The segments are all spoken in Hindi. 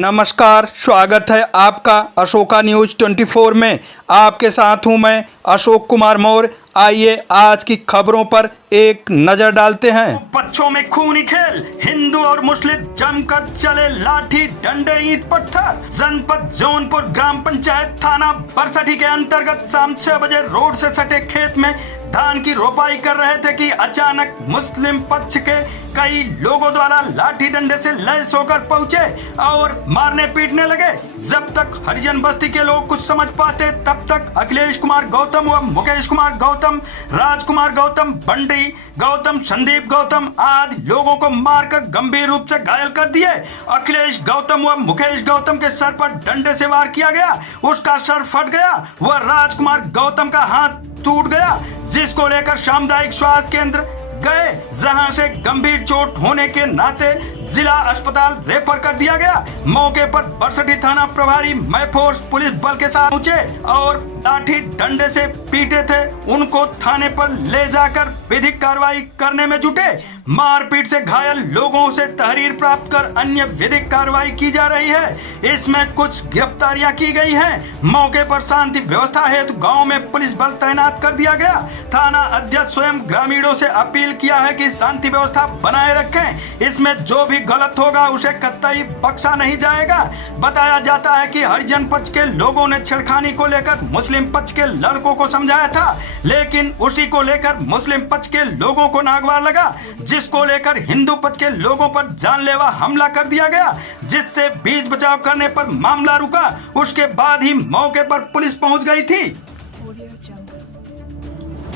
नमस्कार, स्वागत है आपका अशोका न्यूज 24 में। आपके साथ हूं मैं अशोक कुमार मौर्य। आइए आज की खबरों पर एक नजर डालते हैं। बच्चों में खूनी खेल, हिंदू और मुस्लिम जमकर चले लाठी डंडे ईंट पत्थर। जनपद जौनपुर ग्राम पंचायत थाना बरसठी के अंतर्गत शाम 6 बजे रोड से सटे खेत में धान की रोपाई कर रहे थे कि अचानक मुस्लिम पक्ष के कई लोगों द्वारा लाठी डंडे से लैस होकर पहुंचे और मारने पीटने लगे। जब तक हरिजन बस्ती के लोग कुछ समझ पाते तब तक अखिलेश कुमार गौतम व मुकेश कुमार गौतम, राजकुमार गौतम, बंडी गौतम, संदीप गौतम आदि लोगों को मारकर गंभीर रूप से घायल कर दिए। अखिलेश गौतम व मुकेश गौतम के सर पर डंडे से वार किया गया, उसका सर फट गया व राजकुमार गौतम का हाथ टूट गया, जिसको लेकर सामुदायिक स्वास्थ्य केंद्र गए, जहां से गंभीर चोट होने के नाते जिला अस्पताल रेफर कर दिया गया। मौके पर बरसठी थाना प्रभारी मैफोर्स पुलिस बल के साथ पहुंचे और लाठी डंडे से पीटे थे उनको थाने पर ले जाकर विधिक कार्रवाई करने में जुटे। मारपीट से घायल लोगों से तहरीर प्राप्त कर अन्य विधिक कार्रवाई की जा रही है। इसमें कुछ गिरफ्तारियां की गई हैं। मौके पर शांति व्यवस्था हेतु गांव में पुलिस बल तैनात कर दिया गया। थाना अध्यक्ष स्वयं ग्रामीणों से अपील किया है कि शांति व्यवस्था बनाए रखें। इसमें जो भी गलत होगा उसे कतई बख्शा नहीं जाएगा। बताया जाता है कि हरिजन पक्ष के लोगों ने छेड़खानी को लेकर मुस्लिम पक्ष के लड़कों को समझाया था, लेकिन उसी को लेकर मुस्लिम पक्ष के लोगों को नागवार लगा, जिसको लेकर हिंदू पक्ष के लोगों पर जानलेवा हमला कर दिया गया, जिससे बीच बचाव करने पर मामला रुका। उसके बाद ही मौके पर पुलिस पहुंच गई थी।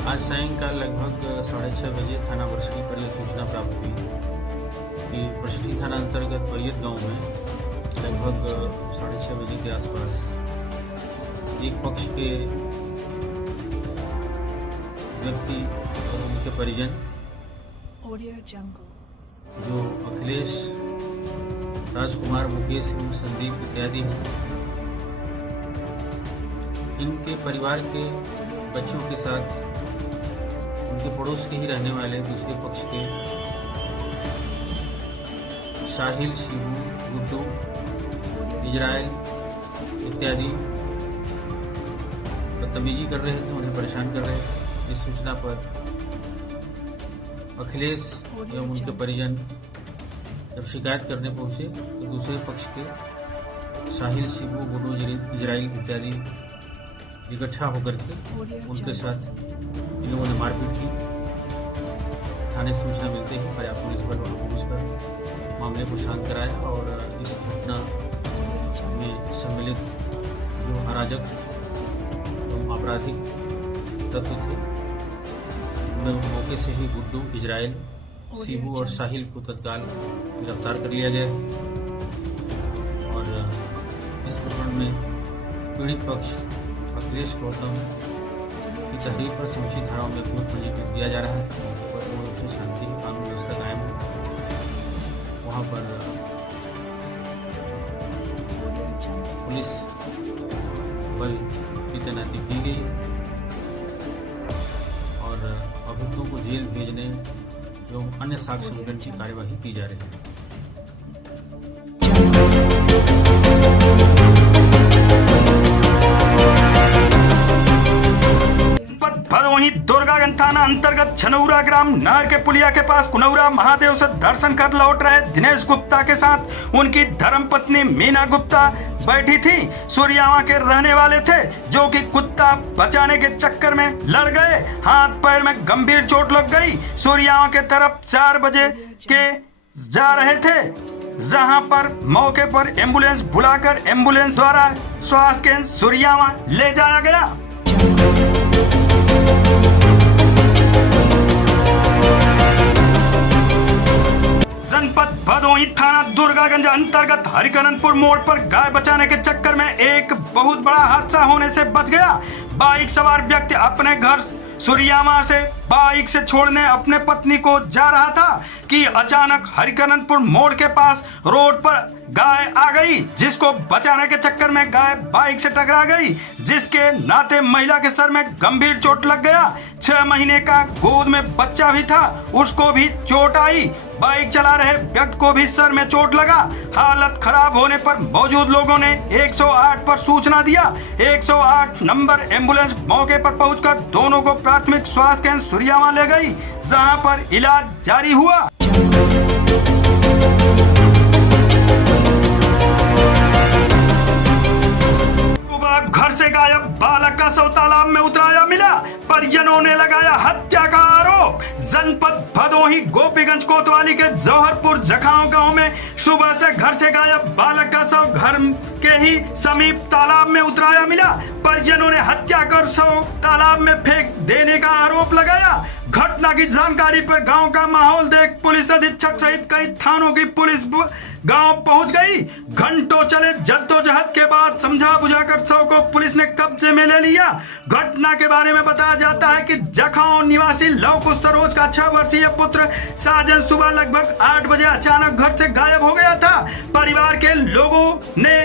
आज सायंकाल लगभग 6:30 बजे थाना बरसठी पर यह सूचना प्राप्त हुई कि बरसठी थाना अंतर्गत बैयत गांव में लगभग 6:30 बजे के आसपास एक पक्ष के व्यक्ति और उनके परिजन जो अखिलेश, राजकुमार, मुकेश एवं संदीप इत्यादि हैं, इनके परिवार के बच्चों के साथ उनके पड़ोस के ही रहने वाले दूसरे पक्ष के साहिल, शिबू, गुड्डू, इजराइल इत्यादि बदतमीजी कर रहे थे, उन्हें परेशान कर रहे थे। इस सूचना पर अखिलेश एवं उनके परिजन जब शिकायत करने पहुंचे तो दूसरे पक्ष के साहिल, शिबू, गुड्डू, इजराइल इत्यादि इकट्ठा होकर के उनके साथ इन लोगों ने मारपीट की। थाने से सूचना मिलते ही पर्याप्त पुलिस बल वहाँ पहुँचकर मामले को शांत कराया और इस घटना में सम्मिलित जो अराजक एवं आपराधिक तत्व थे उन्हें मौके से ही गुड्डू, इजराइल, शिबू और साहिल को तत्काल गिरफ्तार कर लिया गया और इस प्रकरण में पीड़ित पक्ष अखिलेश गौतम की तहरीर पर समुचित धाराओं में पूर्ण पंजीकृत दिया जा रहा है। मौके पर पूर्ण रूप से शांति कानून व्यवस्था कायम है। वहाँ पर पुलिस बल की तैनाती की गई और अभियुक्तों को जेल भेजने एवं अन्य साक्ष्य संकलन की कार्यवाही की जा रही है। वहीं दुर्गागंज थाना अंतर्गत छनौरा ग्राम नहर के पुलिया के पास कुनौरा महादेव से दर्शन कर लौट रहे दिनेश गुप्ता के साथ उनकी धर्मपत्नी मीना गुप्ता बैठी थी। सूर्यावा के रहने वाले थे, जो कि कुत्ता बचाने के चक्कर में लड़ गए। हाथ पैर में गंभीर चोट लग गई। सूर्यावा के तरफ 4 बजे के जा रहे थे, जहां पर मौके पर एम्बुलेंस बुलाकर एम्बुलेंस द्वारा स्वास्थ्य केंद्र सूर्यावा ले जाया गया। जनपद भदोही थाना दुर्गागंज अंतर्गत हरिकरनपुर मोड़ पर गाय बचाने के चक्कर में एक बहुत बड़ा हादसा होने से बच गया। बाइक सवार व्यक्ति अपने घर सूर्यावा से बाइक से छोड़ने अपने पत्नी को जा रहा था कि अचानक हरिकरनपुर मोड़ के पास रोड पर गाय आ गई, जिसको बचाने के चक्कर में गाय बाइक से टकरा गई, जिसके नाते महिला के सर में गंभीर चोट लग गया। 6 महीने का गोद में बच्चा भी था, उसको भी चोट आई। बाइक चला रहे व्यक्ति को भी सर में चोट लगा। हालत खराब होने पर मौजूद लोगों ने 108 पर सूचना दिया। 108 नंबर एम्बुलेंस मौके पर पहुंचकर दोनों को प्राथमिक स्वास्थ्य केंद्र सूर्यावा ले गई, जहां पर इलाज जारी हुआ। घर से गायब बालक का शव तालाब में उतराया मिला, परिजनों ने लगाया हत्या का आरोप। जनपद भदोही गोपीगंज कोतवाली के जौहरपुर जखाओं गांव में सुबह से घर से गायब बालक का शव घर के ही समीप तालाब में उतराया मिला। परिजनों ने हत्या कर शव तालाब में फेंक देने का आरोप लगाया। घटना की जानकारी पर गांव का माहौल देख पुलिस अधीक्षक सहित कई थानों की पुलिस गांव पहुंच गई। घंटों चले जद्दोजहद के बाद समझा बुझाकर शव को पुलिस ने कब्जे में ले लिया। घटना के बारे में बताया जाता है कि जखाओं निवासी लव कुश सरोज का 6 वर्षीय पुत्र साजन सुबह लगभग 8 बजे अचानक घर से गायब हो गया था। परिवार के लोगों ने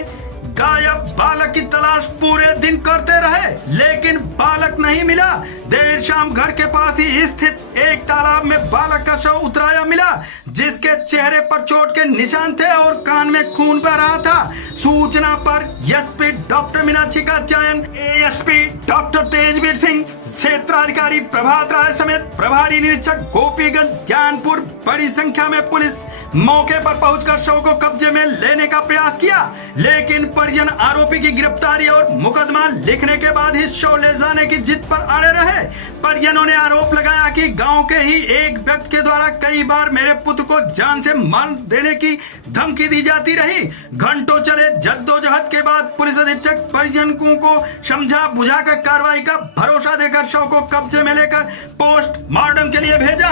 गायब बालक की तलाश पूरे दिन करते रहे, लेकिन बालक नहीं मिला। देर शाम घर के पास ही स्थित एक तालाब में बालक का शव उतराया मिला, जिसके चेहरे पर चोट के निशान थे और कान में खून बह रहा था। सूचना पर SP doctor Meenakshi Katyayan, ASP doctor Tejveer Singh, क्षेत्राधिकारी प्रभात राय समेत प्रभारी निरीक्षक गोपीगंज ज्ञानपुर बड़ी संख्या में पुलिस मौके पर पहुंचकर शव को कब्जे में लेने का प्रयास किया, लेकिन परिजन आरोपी की गिरफ्तारी और मुकदमा लिखने के बाद ही शव ले जाने की जिद पर अड़े रहे। परिजनों ने आरोप लगाया कि गांव के ही एक व्यक्ति के द्वारा कई बार मेरे पुत्र को जान से मार देने की धमकी दी जाती रही। घंटों चले जद्दोजहद के बाद पुलिस अधीक्षक परिजनों को समझा बुझाकर कार्रवाई का भरोसा देकर शव को कब्जे में लेकर पोस्टमार्टम के लिए भेजा।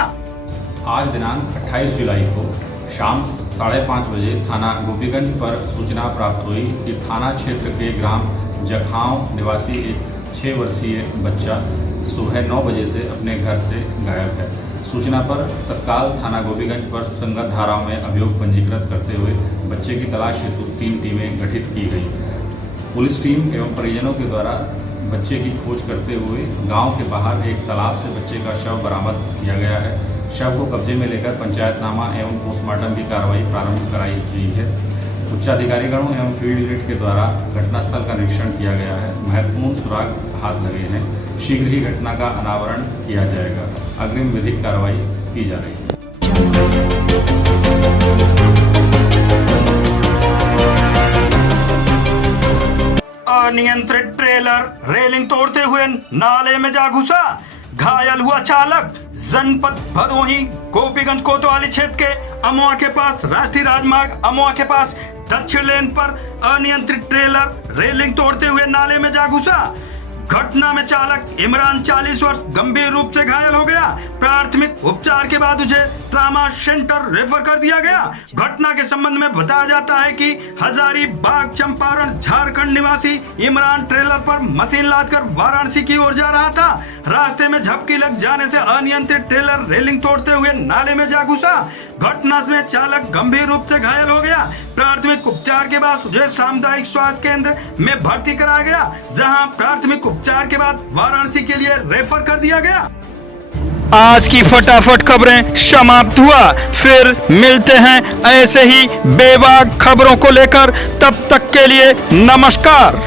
आज दिनांक 28 जुलाई को शाम 5:30 बजे थाना गोपीगंज पर सूचना प्राप्त हुई कि थाना क्षेत्र के ग्राम जखाओं निवासी एक 6 वर्षीय बच्चा सुबह 9 बजे से अपने घर से गायब है। सूचना पर तत्काल थाना गोपीगंज पर सुसंगत धाराओं में अभियोग पंजीकृत करते हुए बच्चे की तलाश हेतु 3 टीमें गठित की गई। पुलिस टीम एवं परिजनों के द्वारा बच्चे की खोज करते हुए गांव के बाहर एक तालाब से बच्चे का शव बरामद किया गया है। शव को कब्जे में लेकर पंचायतनामा एवं पोस्टमार्टम की कार्रवाई प्रारंभ कराई गई है। उच्चाधिकारीगणों एवं फील्ड यूनिट के द्वारा घटनास्थल का निरीक्षण किया गया है। महत्वपूर्ण सुराग हाथ लगे हैं। शीघ्र ही घटना का अनावरण किया जाएगा। अग्रिम विधिक कार्रवाई की जा रही है। अनियंत्रित ट्रेलर रेलिंग तोड़ते हुए नाले में जा घुसा, घायल हुआ चालक। जनपद भदोही गोपीगंज कोतवाली क्षेत्र के अमवा के पास राष्ट्रीय राजमार्ग अमवा के पास दक्षिण लेन पर अनियंत्रित ट्रेलर रेलिंग तोड़ते हुए नाले में जा घुसा। घटना में चालक इमरान 40 वर्ष गंभीर रूप से घायल हो गया। प्राथमिक उपचार के बाद उसे ट्रामा सेंटर रेफर कर दिया गया। घटना के संबंध में बताया जाता है कि हजारीबाग चंपारण झारखंड निवासी इमरान ट्रेलर पर मशीन लादकर वाराणसी की ओर जा रहा था। रास्ते में झपकी लग जाने से अनियंत्रित ट्रेलर रेलिंग तोड़ते हुए नाले में जा घुसा। घटना में चालक गंभीर रूप से घायल हो गया। प्राथमिक उपचार के बाद उसे सामुदायिक स्वास्थ्य केंद्र में भर्ती कराया गया, जहां प्राथमिक उपचार के बाद वाराणसी के लिए रेफर कर दिया गया। आज की फटाफट खबरें समाप्त हुआ। फिर मिलते हैं ऐसे ही बेबाक खबरों को लेकर। तब तक के लिए नमस्कार।